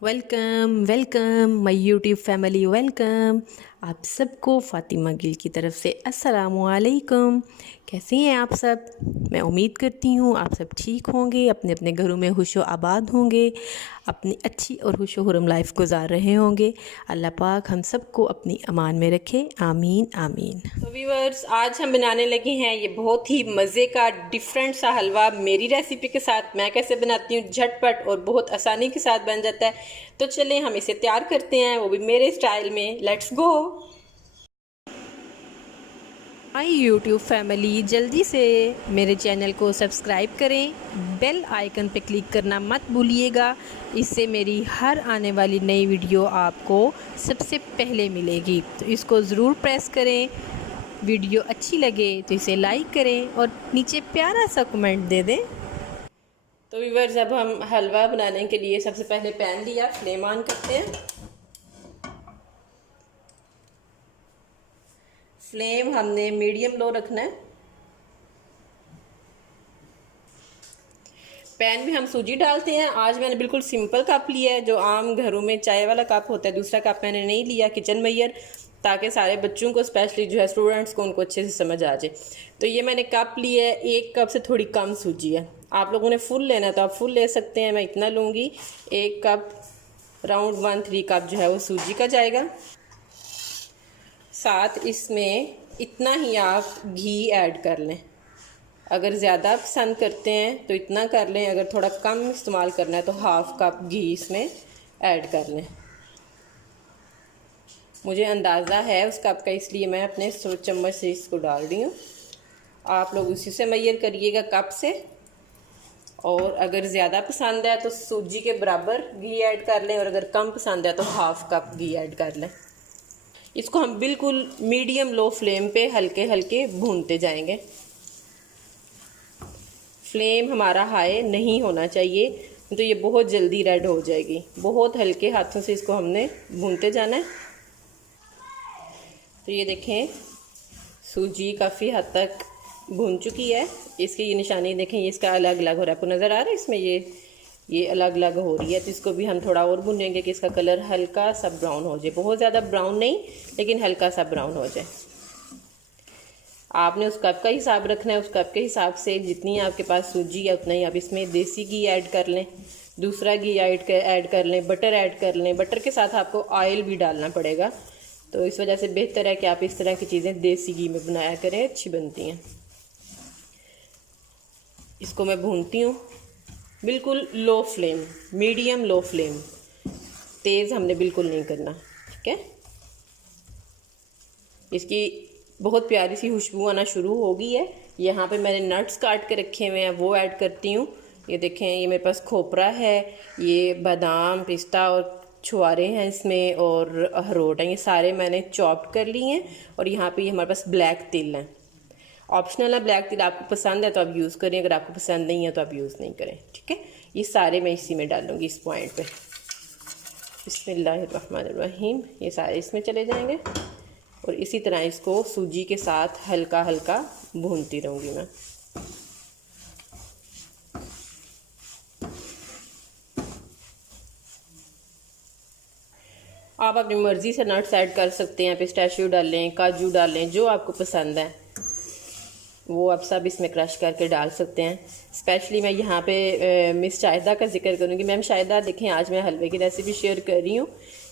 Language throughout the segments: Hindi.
Welcome welcome my YouTube family welcome. आप सबको फ़ातिमा गिल की तरफ से अस्सलामु अलैकुम। कैसे हैं आप सब? मैं उम्मीद करती हूँ आप सब ठीक होंगे, अपने अपने घरों में खुश व आबाद होंगे, अपनी अच्छी और खुश खुरम लाइफ गुजार रहे होंगे। अल्लाह पाक हम सबको अपनी अमान में रखे, आमीन आमीन। तो व्यूअर्स, आज हम बनाने लगे हैं ये बहुत ही मज़े का डिफरेंट सा हलवा मेरी रेसिपी के साथ। मैं कैसे बनाती हूँ, झटपट और बहुत आसानी के साथ बन जाता है। तो चलें हम इसे तैयार करते हैं, वो भी मेरे स्टाइल में। Let's go. My YouTube family, जल्दी से मेरे चैनल को सब्सक्राइब करें, बेल आइकन पे क्लिक करना मत भूलिएगा। इससे मेरी हर आने वाली नई वीडियो आपको सबसे पहले मिलेगी, तो इसको ज़रूर प्रेस करें। वीडियो अच्छी लगे तो इसे लाइक करें और नीचे प्यारा सा कमेंट दे दें। तो व्यूअर्स, अब हम हलवा बनाने के लिए सबसे पहले पैन लिया, फ्लेम ऑन करते हैं। फ्लेम हमने मीडियम लो रखना है। पैन में हम सूजी डालते हैं। आज मैंने बिल्कुल सिंपल कप लिया है, जो आम घरों में चाय वाला कप होता है। दूसरा कप मैंने नहीं लिया, किचन मैयर, ताकि सारे बच्चों को, स्पेशली जो है स्टूडेंट्स को, उनको अच्छे से समझ आ जाए। तो ये मैंने कप लिया है, एक कप से थोड़ी कम सूजी है। आप लोगों ने फुल लेना है तो आप फुल ले सकते हैं, मैं इतना लूँगी। एक कप राउंड 1/3 कप जो है वो सूजी का जाएगा। साथ इसमें इतना ही आप घी ऐड कर लें। अगर ज़्यादा पसंद करते हैं तो इतना कर लें, अगर थोड़ा कम इस्तेमाल करना है तो हाफ़ कप घी इसमें ऐड कर लें। मुझे अंदाज़ा है उस कप का, इसलिए मैं अपने चम्मच से इसको डाल रही हूँ। आप लोग उसी से मेजर करिएगा, कप से। और अगर ज़्यादा पसंद है तो सूजी के बराबर घी ऐड कर लें, और अगर कम पसंद है तो हाफ़ कप घी ऐड कर लें। इसको हम बिल्कुल मीडियम लो फ्लेम पे हल्के हल्के भूनते जाएंगे। फ्लेम हमारा हाई नहीं होना चाहिए, तो ये बहुत जल्दी रेड हो जाएगी। बहुत हल्के हाथों से इसको हमने भूनते जाना है। तो ये देखें, सूजी काफ़ी हद तक भून चुकी है। इसकी ये निशानी देखें, ये इसका अलग अलग हो रहा है, आपको नज़र आ रहा है इसमें ये अलग अलग हो रही है। तो इसको भी हम थोड़ा और भूनेंगे कि इसका कलर हल्का सा ब्राउन हो जाए। बहुत ज़्यादा ब्राउन नहीं, लेकिन हल्का सा ब्राउन हो जाए। आपने उस कप का हिसाब रखना है। उस कप के हिसाब से जितनी आपके पास सूजी है उतना ही आप इसमें देसी घी ऐड कर लें, दूसरा घी ऐड कर लें, बटर ऐड कर लें। बटर के साथ आपको ऑयल भी डालना पड़ेगा, तो इस वजह से बेहतर है कि आप इस तरह की चीज़ें देसी घी में बनाया करें, अच्छी बनती हैं। इसको मैं भूनती हूँ बिल्कुल low flame, medium low flame, तेज़ हमने बिल्कुल नहीं करना, ठीक है। इसकी बहुत प्यारी सी खुशबू आना शुरू हो गई है। यहाँ पे मैंने नट्स काट के रखे हुए हैं, वो ऐड करती हूँ। ये देखें, ये मेरे पास खोपरा है, ये बादाम, पिस्ता और छुआरे हैं इसमें, और अखरोट हैं। ये सारे मैंने चॉप्ड कर लिए हैं। और यहाँ पे ये हमारे पास ब्लैक तिल है, ऑप्शनल है ब्लैक तिल। आपको पसंद है तो आप यूज़ करें, अगर आपको पसंद नहीं है तो आप यूज़ नहीं करें, ठीक है। ये सारे मैं इसी में डालूँगी, इस पॉइंट पे। बिस्मिल्लाहिर्रहमानिर्रहीम। ये सारे इसमें चले जाएंगे, और इसी तरह इसको सूजी के साथ हल्का हल्का भूनती रहूँगी मैं। आप अपनी मर्ज़ी से नट्स ऐड कर सकते हैं, पिस्ताशियो डालें, काजू डालें, जो आपको पसंद है वो आप सब इसमें क्रश करके डाल सकते हैं। स्पेशली मैं यहाँ पे मिस शाहिदा का जिक्र करूँगी। मैम शाहिदा, देखें, आज मैं हलवे की रेसिपी शेयर कर रही हूँ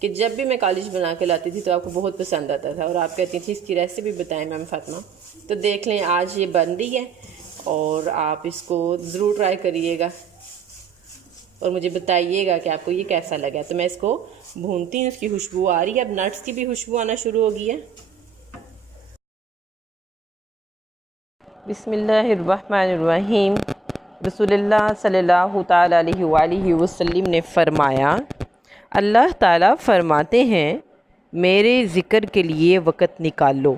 कि जब भी मैं कॉलेज बना के लाती थी तो आपको बहुत पसंद आता था, और आप कहती थी इसकी रेसिपी बताएं मैम फातिमा। तो देख लें, आज ये बन रही है, और आप इसको ज़रूर ट्राई करिएगा और मुझे बताइएगा कि आपको ये कैसा लगा। तो मैं इसको भूनती हूँ, इसकी खुशबू आ रही है, अब नट्स की भी खुशबू आना शुरू हो गई है। बिस्मिल्लाहिर्रहमानिर्रहीम। रसूलुल्लाह सल्लल्लाहु तआला अलैहि वसल्लम ने फरमाया, अल्लाह ताला फरमाते हैं, मेरे ज़िक्र के लिए वक़्त निकालो,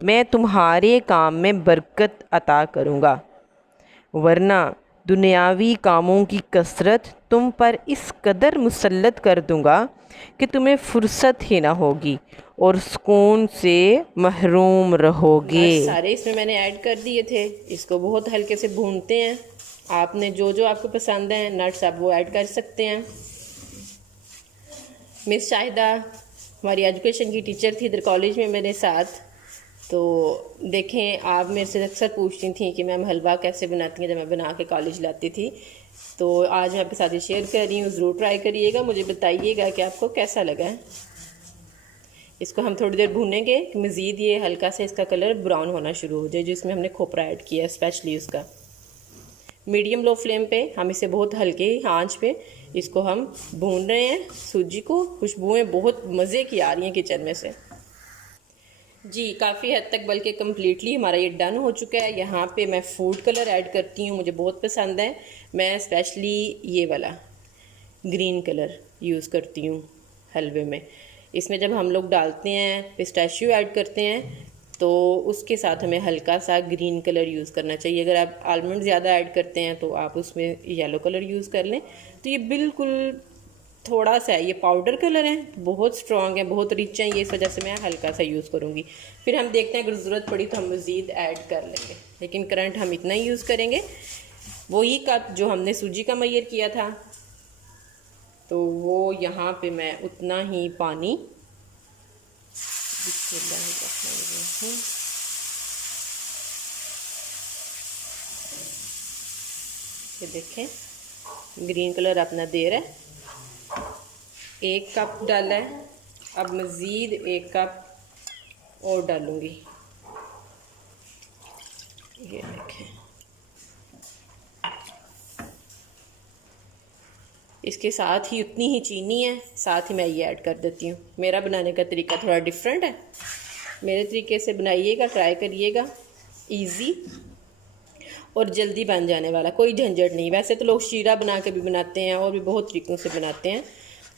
मैं तुम्हारे काम में बरकत अता करूँगा, वरना दुनियावी कामों की कसरत तुम पर इस कदर मुसल्लत कर दूँगा कि तुम्हें फुर्सत ही ना होगी और सुकून से महरूम रहोगे। सारे इसमें मैंने ऐड कर दिए थे। इसको बहुत हल्के से भूनते हैं। आपने जो जो आपको पसंद है नट्स आप वो ऐड कर सकते हैं। मिस शाहिदा हमारी एजुकेशन की टीचर थी इधर कॉलेज में मेरे साथ। तो देखें, आप मेरे से अक्सर पूछती थी कि मैम हलवा कैसे बनाती हैं जब मैं बना के कॉलेज लाती थी। तो आज मैं आपके साथ ये शेयर कर रही हूँ, ज़रूर ट्राई करिएगा, मुझे बताइएगा कि आपको कैसा लगा है। इसको हम थोड़ी देर भूनेंगे कि मज़ीद ये हल्का सा इसका कलर ब्राउन होना शुरू हो जाए, जिसमें हमने खोपरा ऐड किया स्पेशली उसका। मीडियम लो फ्लेम पे हम इसे बहुत हल्के आंच पे इसको हम भून रहे हैं सूजी को। खुशबुएं बहुत मज़े की आ रही हैं किचन में से जी, काफ़ी हद तक, बल्कि कम्प्लीटली हमारा ये डन हो चुका है। यहाँ पे मैं फूड कलर ऐड करती हूँ, मुझे बहुत पसंद है। मैं स्पेशली ये वाला ग्रीन कलर यूज़ करती हूँ हलवे में। इसमें जब हम लोग डालते हैं पिस्ताशियो ऐड करते हैं तो उसके साथ हमें हल्का सा ग्रीन कलर यूज़ करना चाहिए। अगर आप आलमंड ज़्यादा ऐड करते हैं तो आप उसमें येलो कलर यूज़ कर लें। तो ये बिल्कुल थोड़ा सा है, ये पाउडर कलर है, बहुत स्ट्रॉन्ग है, बहुत रिच है, ये इस वजह से मैं हल्का सा यूज़ करूँगी। फिर हम देखते हैं अगर ज़रूरत पड़ी तो हम मज़ीद ऐड कर लेंगे, लेकिन करंट हम इतना ही यूज़ करेंगे। वही कप जो हमने सूजी का मैयर किया था तो वो यहाँ पे मैं उतना ही पानी, ये देखें ग्रीन कलर अपना दे रहा है। 1 कप डाला है, अब मज़ीद 1 कप और डालूँगी। ये देखें, इसके साथ ही उतनी ही चीनी है, साथ ही मैं ये ऐड कर देती हूँ। मेरा बनाने का तरीका थोड़ा डिफरेंट है, मेरे तरीके से बनाइएगा, ट्राई करिएगा। इजी और जल्दी बन जाने वाला, कोई झंझट नहीं। वैसे तो लोग शीरा बना के भी बनाते हैं और भी बहुत तरीक़ों से बनाते हैं,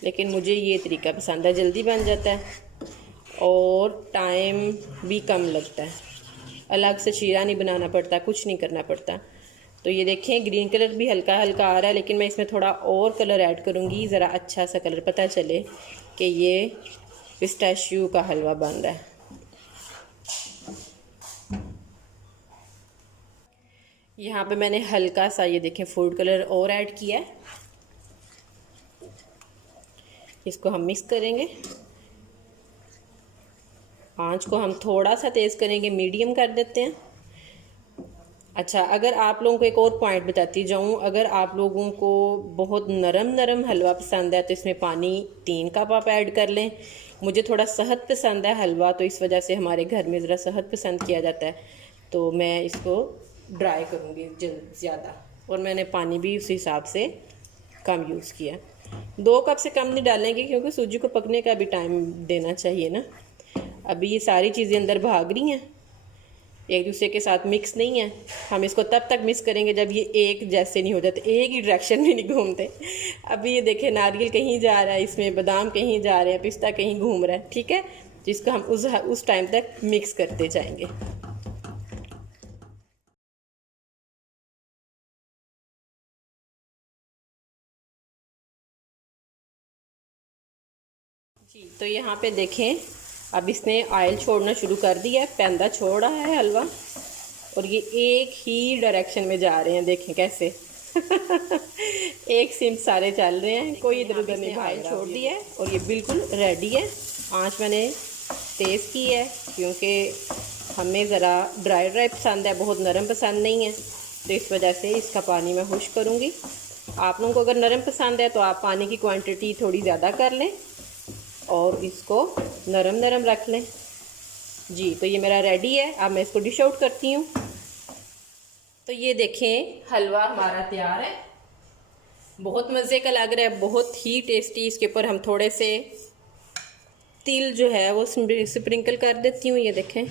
लेकिन मुझे ये तरीका पसंद है, जल्दी बन जाता है और टाइम भी कम लगता है। अलग से शीरा नहीं बनाना पड़ता, कुछ नहीं करना पड़ता। तो ये देखें ग्रीन कलर भी हल्का हल्का आ रहा है, लेकिन मैं इसमें थोड़ा और कलर ऐड करूँगी, ज़रा अच्छा सा कलर पता चले कि ये पिस्ताशियो का हलवा बन रहा है। यहाँ पे मैंने हल्का सा ये देखें फूड कलर और ऐड किया है। इसको हम मिक्स करेंगे, आंच को हम थोड़ा सा तेज़ करेंगे, मीडियम कर देते हैं। अच्छा, अगर आप लोगों को एक और पॉइंट बताती जाऊँ, अगर आप लोगों को बहुत नरम नरम हलवा पसंद है तो इसमें पानी 3 कप आप ऐड कर लें। मुझे थोड़ा सहत पसंद है हलवा, तो इस वजह से हमारे घर में ज़रा सहत पसंद किया जाता है, तो मैं इसको ड्राई करूँगी ज़्यादा, और मैंने पानी भी उस हिसाब से कम यूज़ किया। 2 कप से कम नहीं डालेंगे क्योंकि सूजी को पकने का भी टाइम देना चाहिए ना। अभी ये सारी चीज़ें अंदर भाग रही हैं, एक दूसरे के साथ मिक्स नहीं है। हम इसको तब तक मिक्स करेंगे जब ये एक जैसे नहीं हो जाते, एक ही डायरेक्शन में नहीं घूमते। अभी ये देखें नारियल कहीं जा रहा है, इसमें बादाम कहीं जा रहे हैं, पिस्ता कहीं घूम रहा है, ठीक है। जिसको हम उस टाइम तक मिक्स करते जाएंगे। जी, तो यहाँ पे देखें अब इसने ऑयल छोड़ना शुरू कर दिया है, पैंदा छोड़ रहा है हलवा, और ये एक ही डायरेक्शन में जा रहे हैं, देखें कैसे एक सिम सारे चल रहे हैं, कोई इधर उधर नहीं। ऑयल छोड़ दिया है और ये बिल्कुल रेडी है। आंच मैंने तेज़ की है क्योंकि हमें ज़रा ड्राई ड्राई पसंद है, बहुत नरम पसंद नहीं है, तो इस वजह से इसका पानी मैं खुश्क करूँगी। आप लोगों को अगर नरम पसंद है तो आप पानी की क्वांटिटी थोड़ी ज़्यादा कर लें और इसको नरम नरम रख लें। जी, तो ये मेरा रेडी है, अब मैं इसको डिश आउट करती हूँ। तो ये देखें हलवा हमारा तैयार है, बहुत मज़े का लग रहा है, बहुत ही टेस्टी। इसके ऊपर हम थोड़े से तिल जो है वो स्प्रिंकल कर देती हूँ, ये देखें।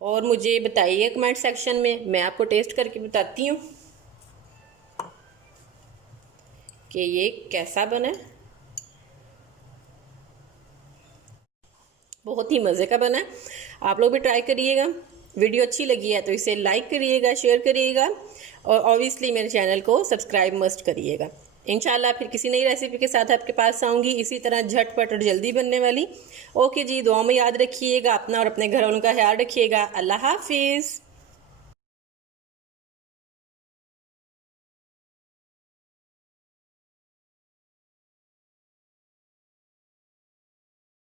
और मुझे बताइए कमेंट सेक्शन में, मैं आपको टेस्ट करके बताती हूँ कि ये कैसा बना है। बहुत ही मज़े का बना है, आप लोग भी ट्राई करिएगा। वीडियो अच्छी लगी है तो इसे लाइक करिएगा, शेयर करिएगा, और ऑब्वियसली मेरे चैनल को सब्सक्राइब मस्ट करिएगा। इंशाल्लाह फिर किसी नई रेसिपी के साथ आपके पास आऊँगी, इसी तरह झटपट और जल्दी बनने वाली। ओके जी, दुआ में याद रखिएगा अपना और अपने घर वालों का ख्याल रखिएगा। अल्लाह हाफिज़।